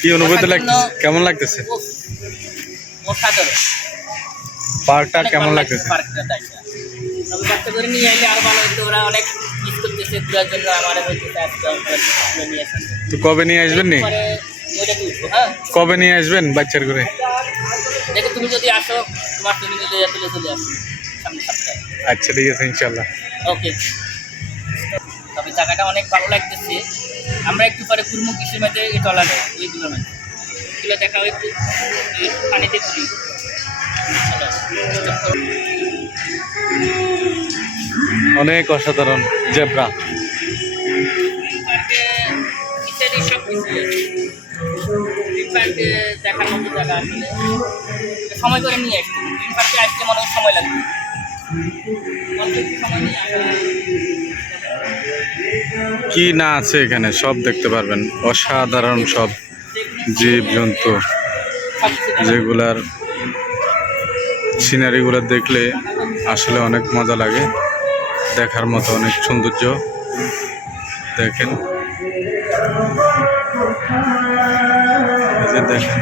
কি অনুভূতি লাগতেছে, কেমন লাগতেছে অসাধারণ পার্কটা, কেমন লাগতেছে? পার্কটা তবে বাচ্চা করে নিয়ে আইলে আরো ভালো হতো, ওরা অনেক মিস করতেছে ঘোরার জন্য, আমার হচ্ছে আজকে নিয়ে আসেন। তো কবে নিয়ে আসবেন নি? পরে ওইটাকে উঠবো। হ্যাঁ, কবে নিয়ে আসবেন বাচ্চার করে? দেখো তুমি যদি আসো তোমার তুমি মিলে তুলে চলে আসো সামনে সপ্তাহে। আচ্ছা ঠিক আছে, ইনশাল্লাহ। ওকে, তবে জায়গাটা অনেক ভালো লাগতেছে। আমরা একটু পরে ঘুরবো কৃষির মাঝে, এই টলারে এইগুলো মাঝে এগুলো দেখাও একটু, পানিতে ঘুরি। অনেক অসাধারণ জেব্রা। দেখার মতো জায়গা আসলে সময় করে নিয়ে আসতে, গ্রিন পার্কে আসতে মনে হয় সময় লাগবে। কি না আছে এখানে সব দেখতে পারবেন, অসাধারণ সব জীব জন্তু, যেগুলার সিনারিগুলো দেখলে আসলে অনেক মজা লাগে, দেখার মতো অনেক সৌন্দর্য। দেখেন, এই যে দেখেন,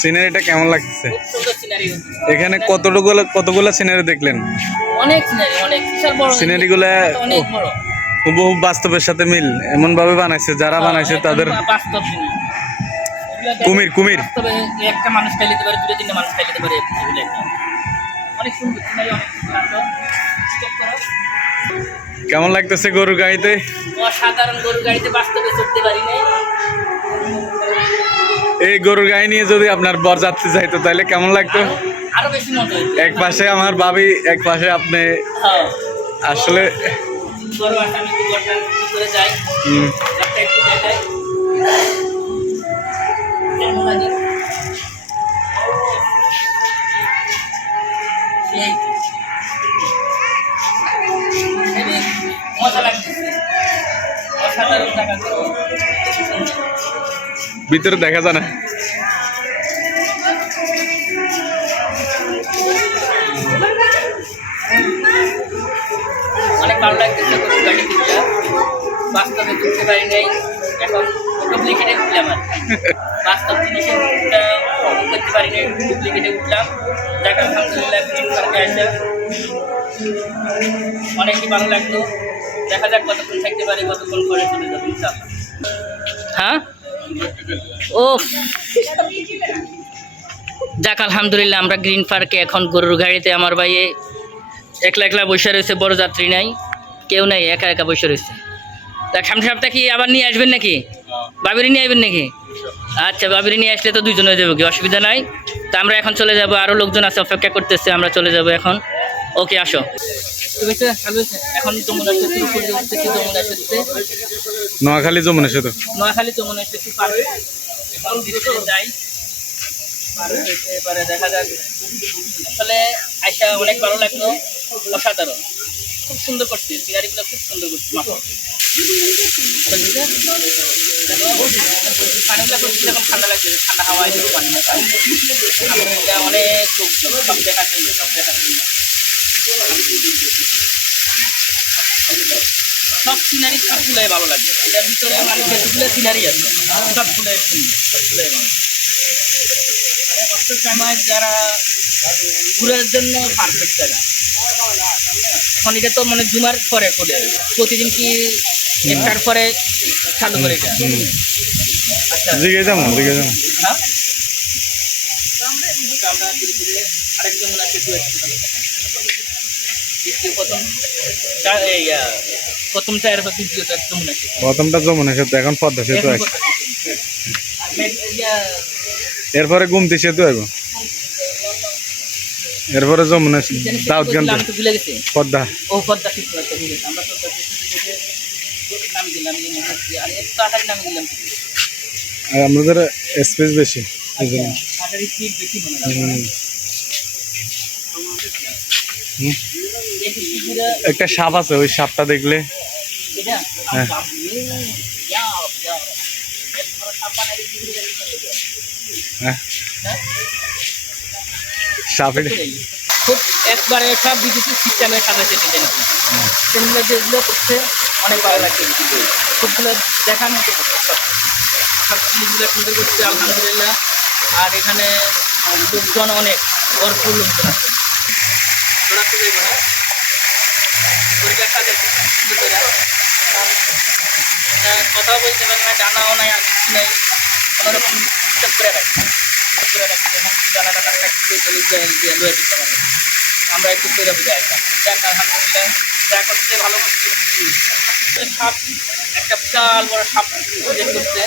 সিনারিটা কেমন লাগতেছে? এখানে কতগুলো সিনারি দেখলেন? অনেক সিনারি, অনেক বিশাল বড় সিনারিগুলো অনেক বড়, হুবহু বাস্তবের সাথে মিল, এমন ভাবে বানাইছে, যারা বানাইছে তাদের বাস্তব কুমির কুমির তবে একটা মানুষ খাই নিতে পারে, দুটো তিনটা মানুষ খাই নিতে পারে। অনেক সুন্দর সিনারি, অনেক সুন্দর। কেমন লাগতেছে গরুর গাড়িতে? অসাধারণ, গরুর গাড়িতে বাস্তবে চড়তে পারি নাই। এই গরুর গাড়ি নিয়ে যদি আপনার বরযাত্রী যাইতো তাহলে কেমন লাগতো? আরো বেশি মজা হইতো। এক পাশে আমার ভাবি, এক পাশে আপনি, আসলে গরু আসে, আমি করে যাই, একটু দেখাই কেমন লাগে। মজা লাগতেছে, অসাধারণ জায়গা। ভিতরে দেখা যায় না। অনেক ভালো লাগতেছে গাড়ি কিনতে, বাস্তবে ঘুরতে পারি নাই, এখন ডুপ্লিকেটে উঠলাম। আর বাস্তব জিনিসের করতে পারি নাই, ডুপ্লিকেটে উঠলাম। দেখা আলহামদুলিল্লাহ গ্রিন পার্কে আসা অনেকই ভালো লাগতো। দেখা যাক কতক্ষণ থাকতে পারি, কতক্ষণ পরে চলে যাবো ইনশাআল্লাহ। হ্যাঁ, ও যাক আলহামদুলিল্লাহ, আমরা গ্রিন পার্কে এখন গরুর গাড়িতে, আমার ভাই একলা একলা বসে রয়েছে, বড় যাত্রী নাই, কেউ নাই, একা একা বসে রয়েছে। দেখ সামনে সপ্তাহে কি আবার নিয়ে আসবেন নাকি? বাবিরি নিয়ে আসবেন নাকি? আচ্ছা, বাবিরি নিয়ে আসলে তো দুজন হয়ে যাবো, কি অসুবিধা নাই। তা আমরা এখন চলে যাব, আরও লোকজন আছে অপেক্ষা করতেছে, আমরা চলে যাব এখন। ওকে, আসো। এখন যমুনা সেতু উপরে উঠতেছি, যমুনা সেতুতে, নোয়াখালী যমুনা সেতু, নোয়াখালী যমুনা সেতু পার এখন ভিতরে যাই। এবারে দেখা যাক, আসলে আইসা অনেক ভালো লাগলো, অসাধারণ, খুব সুন্দর করছে, সিনারিগুলো খুব সুন্দর করছে। পানিগুলো করছে এখন ঠান্ডা লাগছে, ঠান্ডা হাওয়ায় পানি অনেক লোকজন, সব দেখার জন্য, সব দেখার জন্য সব সিনারি, সবগুলোই ভালো লাগে। এটার ভিতরে মানে যেগুলো সিনারি আছে সবগুলোই সুন্দর, সবগুলোই ভালো। সময় যারা ঘুরার জন্য পারফেক্ট জায়গা। এখন এটা তো মানে জুমার পরে করে প্রতিদিন কি একটার পরে চালু করে এটা। আচ্ছা, জিগে যাবো জিগে যাবো। হ্যাঁ, আমরা ধীরে ধীরে আরেক যমুনা সেতু প্রথমটা, এরপর দ্বিতীয়টা যমুনা সেতু। প্রথমটা যমুনা সেতু, এখন পদ্মা সেতু আছে, এরপরে গুমতি সেতু আইব, এরপরে যমুনা দাউদকান্দি, ভুলে গেছি, পদ্মা। ও পদ্মা সেতু আছে, আমরা নামি দিলাম এই মনে হচ্ছে আর একটু তাড়াতাড়ি নামি দিলাম আর আমাদের স্পেস বেশি এই জন্য। তাড়াতাড়ি স্পিড বেশি মনে হয় হুম। হুম। এই স্পিডটা একটা সাপ আছে, ওই সাপটা দেখলে এটা হ্যাঁ। হ্যাঁ, সাপের খুব একবারে সব বিদ্যুতের সিস্টেমের সাথে ডিজাইন সেগুলো যেগুলো করতে অনেক ভালো লাগছে সবগুলো দেখার মতো করছে সব জিনিসগুলো সুন্দর করছে আলহামদুলিল্লাহ। আর এখানে লোকজন অনেক ভরপুর লোকজন আছে দৌড়াতে যাইব না পরিবেশটা দেখতে সুন্দর করে। কথা বলতে পারি না, জানাও নাই আর কিছু নেই, কোনোরকম চেক করে রাখছি এবং জানা টানা থাকতে চলে দিয়ে লয়ে দিতে পারে। আমরা একটু করে বুঝে আসলাম যাক আলহামদুলিল্লাহ যা করতে ভালো করতে। সাপ একটা বিশাল বড় সাপ বের করতে,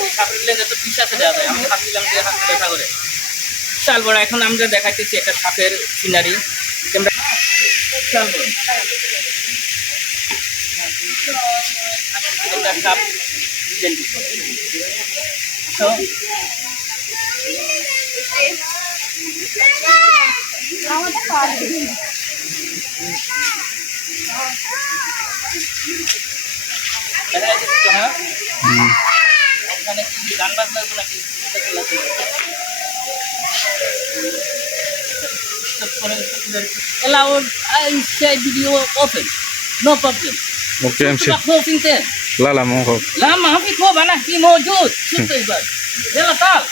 ওই সাপের লেগে তো পিসাতে দেওয়া যায়, আমি ভাবছিলাম যে হাতে দেখা করে বিশাল বড়। এখন আমরা দেখাইতেছি একটা সাপের সিনারি, বিশাল বড় একটা সাপ ডিজাইন তো দেখা যাচ্ছে হ্যাঁ হুম। ওখানে কি গান বাজনা নাকি allowed I share video open no problem اوكي امشي. خوف انت لا لا مو خوف. لا ما في خوف انا في موجود شوف يبقى يلا تعال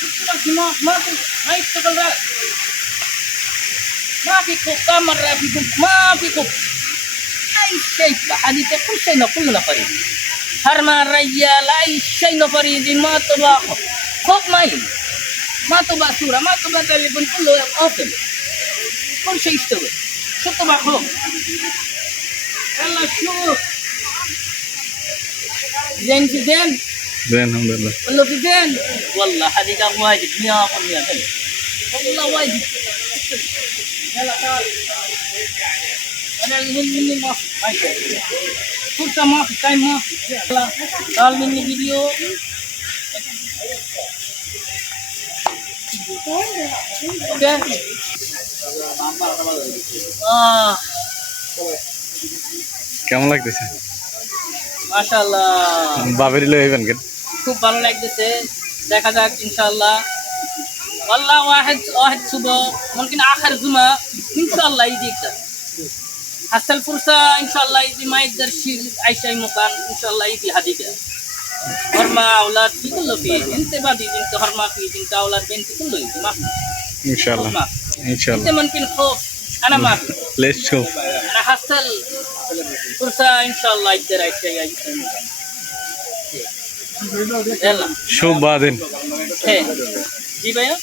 شوف ما في ما يشتغل رأس ما في خوف مرة في خوف ما في خوف اي شيء حديث كل شيء نقول نفري هرما الرجال اي شيء نفري ما تبغى خوف ما تبغى صورة ما تبغى تليفون كله اوبن كل شيء يشتغل شو تبغى خوف يلا شوف زين في زين زين الحمد لله. والله في زين والله حديقة واجد 100% والله واجد يلا تعال انا اللي مني ما في فرصة ما في تايم ما في يلا تعال مني فيديو اوكي কেমন লাগতেছে? মাশাআল্লাহ বাবেরি লই আইবেন কেন? খুব ভালো লাগতেছে, দেখা যাক ইনশাআল্লাহ। والله واحد صبح ممكن اخر جمعه ان شاء الله يجيك حتى الفرصه ان شاء الله يجي ما يقدر شيء اي شيء مكان ان شاء الله يجي هديك هرما اولاد في كله في انت بعدين انت هرما في انت اولاد بنت كله يجي ما ان شاء الله ان شاء انت الله. ممكن خوف انا ما في ليش شوف انا حصل فرصه ان شاء الله يقدر اي شيء يلا شوف بعدين. है जी भैया